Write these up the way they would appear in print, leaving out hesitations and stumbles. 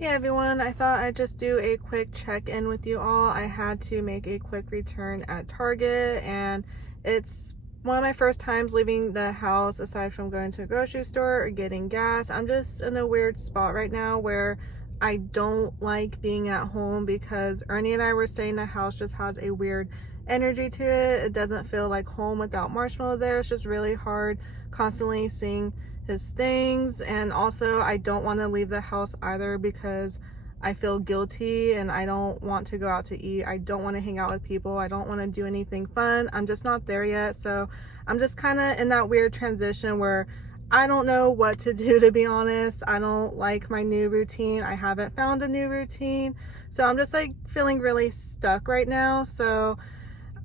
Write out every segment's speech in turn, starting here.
Hey everyone, I thought I'd just do a quick check-in with you all. I had to make a quick return at Target, and it's one of my first times leaving the house aside from going to a grocery store or getting gas. I'm just in a weird spot right now where I don't like being at home because Ernie and I were saying the house just has a weird energy to it. It doesn't feel like home without Marshmallow there. It's just really hard constantly seeing his things, and also I don't want to leave the house either because I feel guilty and I don't want to go out to eat. I don't want to hang out with people. I don't want to do anything fun. I'm just not there yet. So I'm just kind of in that weird transition where I don't know what to do, to be honest. I don't like my new routine. I haven't found a new routine. So I'm just like feeling really stuck right now. So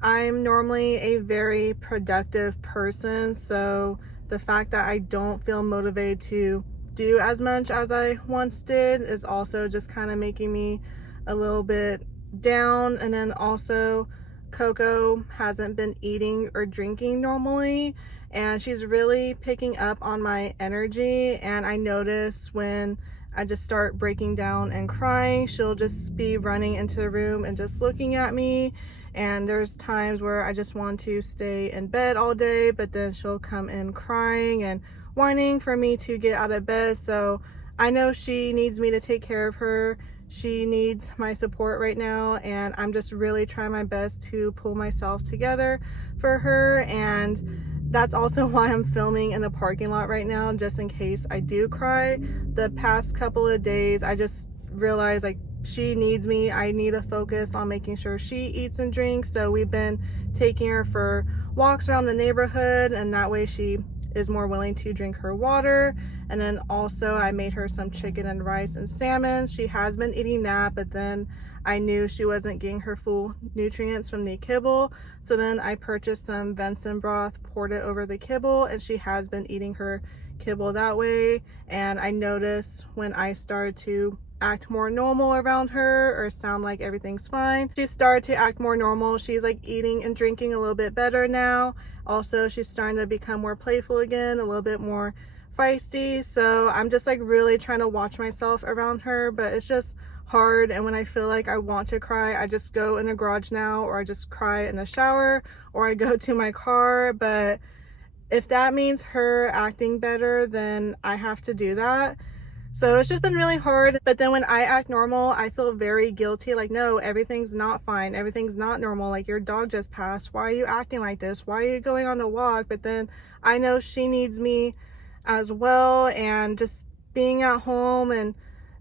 I'm normally a very productive person, so the fact that I don't feel motivated to do as much as I once did is also just kind of making me a little bit down. And then also Coco hasn't been eating or drinking normally, and she's really picking up on my energy. And I notice when I just start breaking down and crying, she'll just be running into the room and just looking at me. And there's times where I just want to stay in bed all day, but then she'll come in crying and whining for me to get out of bed. So I know she needs me to take care of her. She needs my support right now, and I'm just really trying my best to pull myself together for her. And that's also why I'm filming in the parking lot right now, just in case I do cry. The past couple of days, I just realized like she needs me. I need to focus on making sure she eats and drinks. So we've been taking her for walks around the neighborhood, and that way she is more willing to drink her water. And then also I made her some chicken and rice and salmon. She has been eating that, but then I knew she wasn't getting her full nutrients from the kibble. So then I purchased some venison broth, poured it over the kibble, and she has been eating her kibble that way. And I noticed when I started to act more normal around her or sound like everything's fine, she started to act more normal. She's like eating and drinking a little bit better now. Also, she's starting to become more playful again, a little bit more feisty. So I'm just like really trying to watch myself around her, but it's just hard. And when I feel like I want to cry, I just go in the garage now, or I just cry in the shower, or I go to my car. But if that means her acting better, then I have to do that. So it's just been really hard. But then when I act normal, I feel very guilty. Like, no, everything's not fine. Everything's not normal. Like, your dog just passed. Why are you acting like this? Why are you going on a walk? But then I know she needs me as well. And just being at home and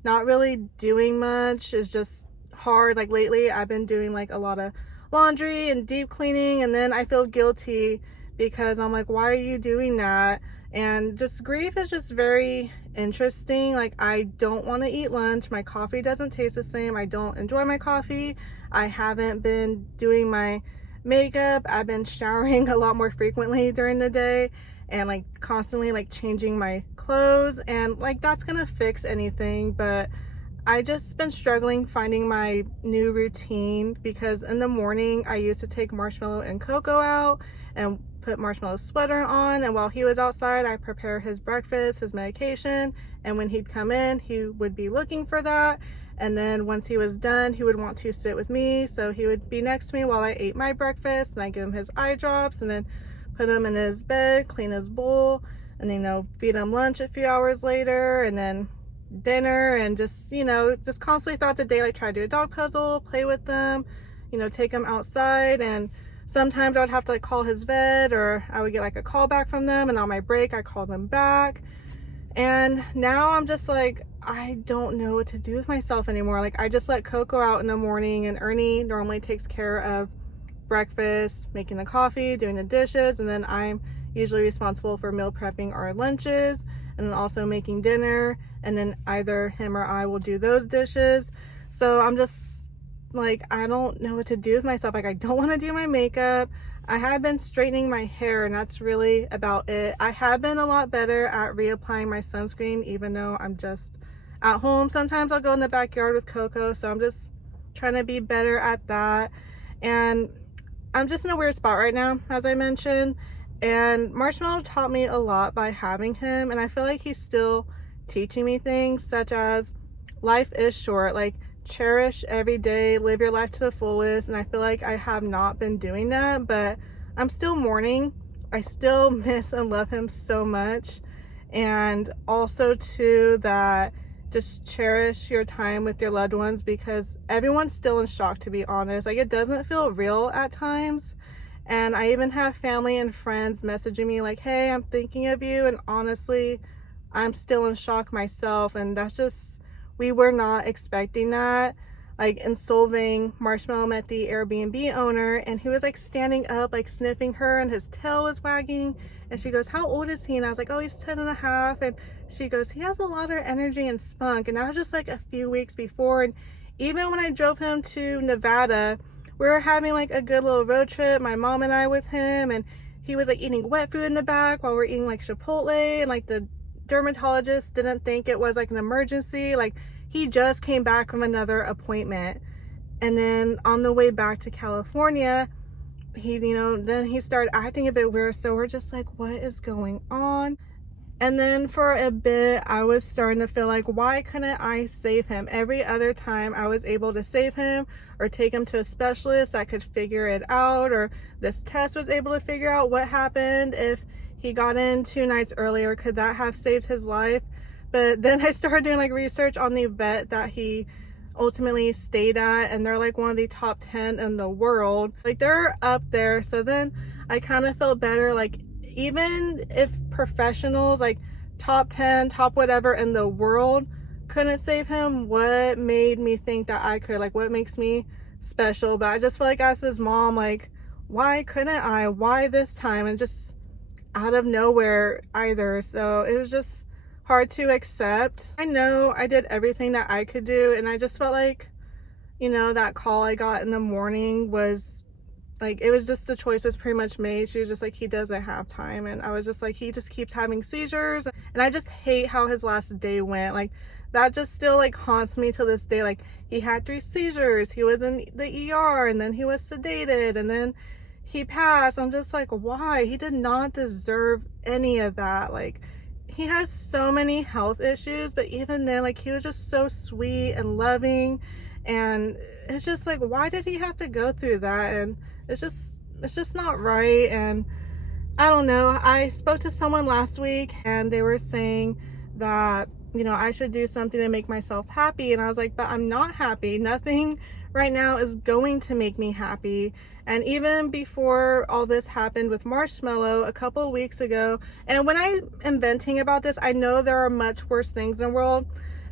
not really doing much is just hard. Like, lately I've been doing like a lot of laundry and deep cleaning. And then I feel guilty because I'm like, why are you doing that? And just grief is just very interesting. Like, I don't want to eat lunch. My coffee doesn't taste the same. I don't enjoy my coffee. I haven't been doing my makeup. I've been showering a lot more frequently during the day and like constantly like changing my clothes, and like that's gonna fix anything. But I just been struggling finding my new routine, because in the morning I used to take Marshmallow and Coco out and put Marshmallow's sweater on, and while he was outside I prepare his breakfast, his medication, and when he'd come in he would be looking for that. And then once he was done, he would want to sit with me, so he would be next to me while I ate my breakfast, and I give him his eye drops and then put him in his bed, clean his bowl, and feed him lunch a few hours later, and then dinner. And just just constantly throughout the day, like try to do a dog puzzle, play with them, take them outside. And sometimes I would have to like call his vet, or I would get like a call back from them, and on my break I call them back. And now I'm just like, I don't know what to do with myself anymore. Like, I just let Coco out in the morning, and Ernie normally takes care of breakfast, making the coffee, doing the dishes, and then I'm usually responsible for meal prepping our lunches, and then also making dinner, and then either him or I will do those dishes. So I'm just like, I don't know what to do with myself. Like, I don't want to do my makeup. I have been straightening my hair, and that's really about it. I have been a lot better at reapplying my sunscreen, even though I'm just at home. Sometimes I'll go in the backyard with Coco, so I'm just trying to be better at that. And I'm just in a weird spot right now, as I mentioned. And Marshmallow taught me a lot by having him, and I feel like he's still teaching me things, such as life is short. Like, cherish every day, live your life to the fullest. And I feel like I have not been doing that, but I'm still mourning. I still miss and love him so much. And also too, that just cherish your time with your loved ones, because everyone's still in shock, to be honest. Like, it doesn't feel real at times. And I even have family and friends messaging me like, hey, I'm thinking of you. And honestly, I'm still in shock myself. And that's just, we were not expecting that. Like, in Solvang, Marshmallow met the Airbnb owner, and he was like standing up, like sniffing her, and his tail was wagging. And she goes, how old is he? And I was like, oh, he's 10 and a half. And she goes, he has a lot of energy and spunk. And that was just like a few weeks before. And even when I drove him to Nevada, we were having like a good little road trip, my mom and I with him, and he was like eating wet food in the back while we're eating like Chipotle, and like the dermatologist didn't think it was like an emergency. Like, he just came back from another appointment. And then on the way back to California, he, then he started acting a bit weird. So we're just like, what is going on? And then for a bit, I was starting to feel like, why couldn't I save him? Every other time I was able to save him or take him to a specialist that could figure it out, or this test was able to figure out what happened if he got in 2 nights earlier. Could that have saved his life? But then I started doing like research on the vet that he ultimately stayed at, and they're like one of the top 10 in the world. Like, they're up there. So then I kind of felt better. Like, even if professionals, like top 10, top whatever in the world, couldn't save him, what made me think that I could? Like, what makes me special? But I just feel like, as his mom, like, why couldn't I? Why this time? And just out of nowhere either. So it was just hard to accept. I know I did everything that I could do, and I just felt like, that call I got in the morning was like, it was just, the choice was pretty much made. She was just like, he doesn't have time. And I was just like, he just keeps having seizures. And I just hate how his last day went. Like, that just still like haunts me to this day. Like, he had 3 seizures, he was in the ER, and then he was sedated, and then he passed. I'm just like, why? He did not deserve any of that. Like, he has so many health issues, but even then, like, he was just so sweet and loving. And it's just like, why did he have to go through that? And it's just not right. And I don't know. I spoke to someone last week, and they were saying that, I should do something to make myself happy. And I was like, but I'm not happy. Nothing right now is going to make me happy. And even before all this happened with Marshmallow a couple of weeks ago, and when I am venting about this, I know there are much worse things in the world,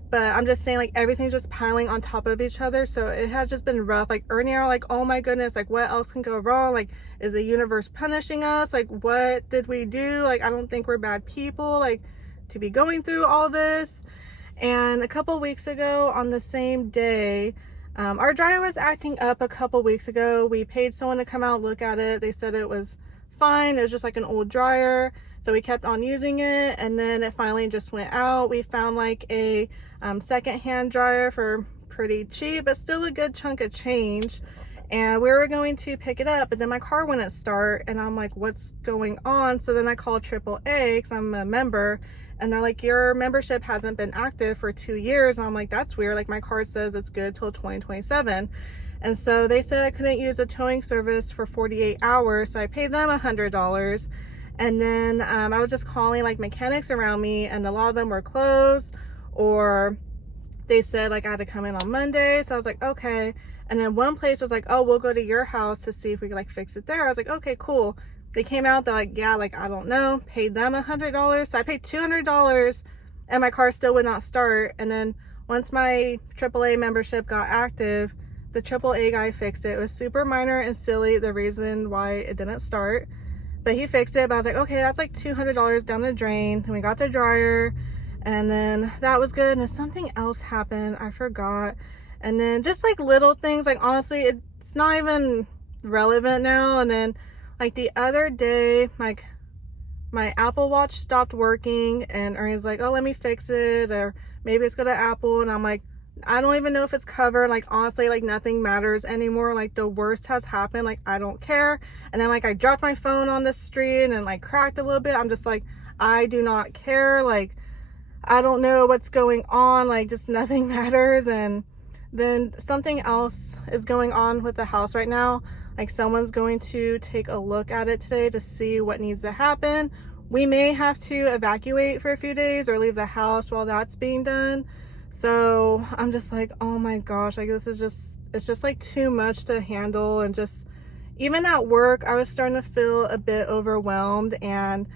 but I'm just saying, like, everything's just piling on top of each other. So it has just been rough. Like, Ernie and I are like, oh my goodness, like, what else can go wrong? Like, is the universe punishing us? Like, what did we do? Like, I don't think we're bad people, like, to be going through all this. And a couple weeks ago, on the same day, our dryer was acting up a couple weeks ago. We paid someone to come out, look at it. They said it was fine. It was just like an old dryer. So we kept on using it, and then it finally just went out. We found like a second-hand dryer for pretty cheap, but still a good chunk of change. And we were going to pick it up, but then my car wouldn't start, and I'm like, what's going on? So then I called AAA, because I'm a member, and they're like, your membership hasn't been active for 2 years. And I'm like, that's weird. Like, my card says it's good till 2027. And so they said I couldn't use a towing service for 48 hours. So I paid them $100. And then I was just calling like mechanics around me, and a lot of them were closed, or they said like I had to come in on Monday. So I was like, okay. And then one place was like, oh, we'll go to your house to see if we could like fix it there. I was like, okay, cool. They came out, they're like, yeah, like, I don't know, paid them $100. So I paid $200, and my car still would not start. And then once my AAA membership got active, the AAA guy fixed it. It was super minor and silly, the reason why it didn't start, but he fixed it. But I was like, okay, that's like $200 down the drain. And we got the dryer, and then that was good. And then something else happened, I forgot. And then just like little things, like, honestly, it's not even relevant now. And then like the other day, like my Apple Watch stopped working, and Ernie's like, oh, let me fix it, or maybe it's go to Apple. And I'm like, I don't even know if it's covered. Like, honestly, like, nothing matters anymore. Like, the worst has happened. Like, I don't care. And then like I dropped my phone on the street and like cracked a little bit. I'm just like, I do not care. Like, I don't know what's going on, like just nothing matters. And then something else is going on with the house right now. Like someone's going to take a look at it today to see what needs to happen. We may have to evacuate for a few days or leave the house while that's being done. So I'm just like, oh my gosh, like this is just, it's just like too much to handle. And just even at work, I was starting to feel a bit overwhelmed. And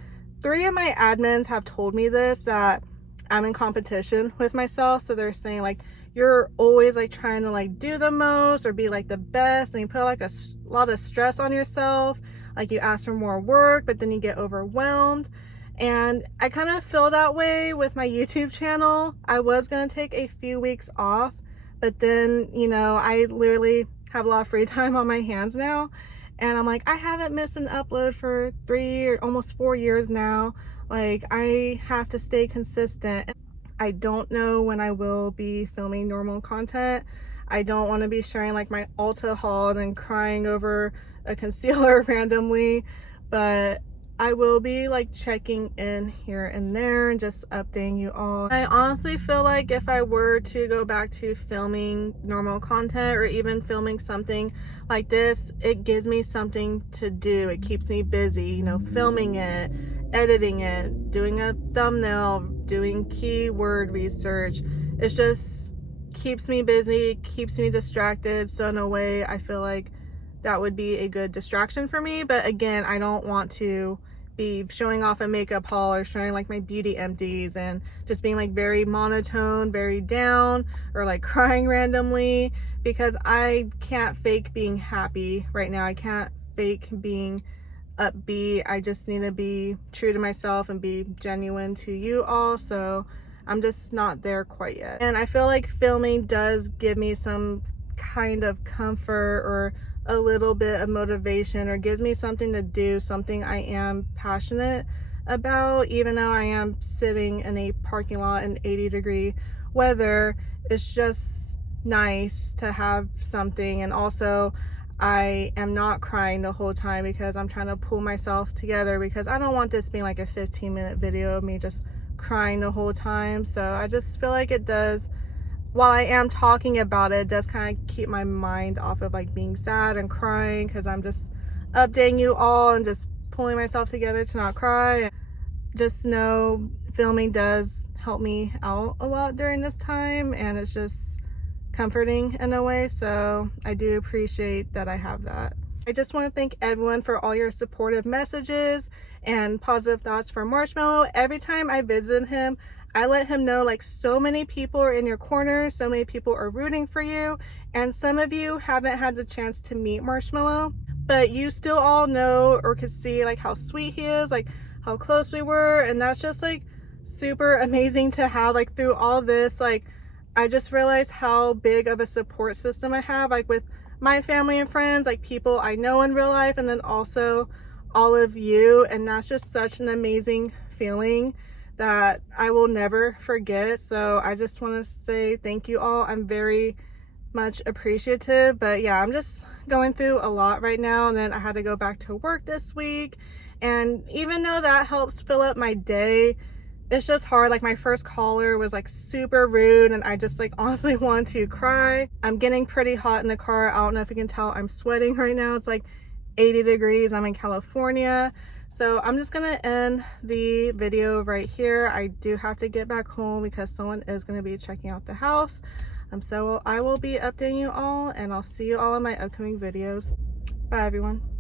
3 of my admins have told me this, that I'm in competition with myself. So they're saying like, you're always like trying to like do the most or be like the best, and you put like a lot of stress on yourself. Like you ask for more work, but then you get overwhelmed. And I kind of feel that way with my YouTube channel. I was going to take a few weeks off, but then, you know, I literally have a lot of free time on my hands now. And I'm like, I haven't missed an upload for 3 or almost 4 years now. Like I have to stay consistent. I don't know when I will be filming normal content. I don't want to be sharing like my Ulta haul and then crying over a concealer randomly, but I will be like checking in here and there and just updating you all. I honestly feel like if I were to go back to filming normal content or even filming something like this, it gives me something to do. It keeps me busy, you know, filming it, editing it, doing a thumbnail, doing keyword research. It just keeps me busy, keeps me distracted. So in a way, I feel like that would be a good distraction for me. But again, I don't want to be showing off a makeup haul or showing like my beauty empties and just being like very monotone, very down, or like crying randomly, because I can't fake being happy right now. I can't fake being upbeat. I just need to be true to myself and be genuine to you all. So I'm just not there quite yet. And I feel like filming does give me some kind of comfort or a little bit of motivation, or gives me something to do, something I am passionate about. Even though I am sitting in a parking lot in 80-degree weather, it's just nice to have something. And also I am not crying the whole time because I'm trying to pull myself together, because I don't want this being like a 15-minute video of me just crying the whole time. So I just feel like it does, while I am talking about it, it does kind of keep my mind off of like being sad and crying, because I'm just updating you all and just pulling myself together to not cry. Just know filming does help me out a lot during this time, and it's just comforting in a way. So I do appreciate that I have that. I just want to thank everyone for all your supportive messages and positive thoughts for Marshmallow. Every time I visit him, I let him know like so many people are in your corner, so many people are rooting for you, and some of you haven't had the chance to meet Marshmallow, but you still all know or could see like how sweet he is, like how close we were. And that's just like super amazing to have. Like through all this, like I just realized how big of a support system I have, like with my family and friends, like people I know in real life, and then also all of you. And that's just such an amazing feeling that I will never forget. So I just want to say thank you all. I'm very much appreciative. But yeah, I'm just going through a lot right now, and then I had to go back to work this week. And even though that helps fill up my day, it's just hard. Like my first caller was like super rude, and I just like honestly want to cry. I'm getting pretty hot in the car. I don't know if you can tell, I'm sweating right now. It's like 80 degrees. I'm in California. So I'm just gonna end the video right here. I do have to get back home because someone is gonna be checking out the house. So I will be updating you all, and I'll see you all in my upcoming videos. Bye everyone.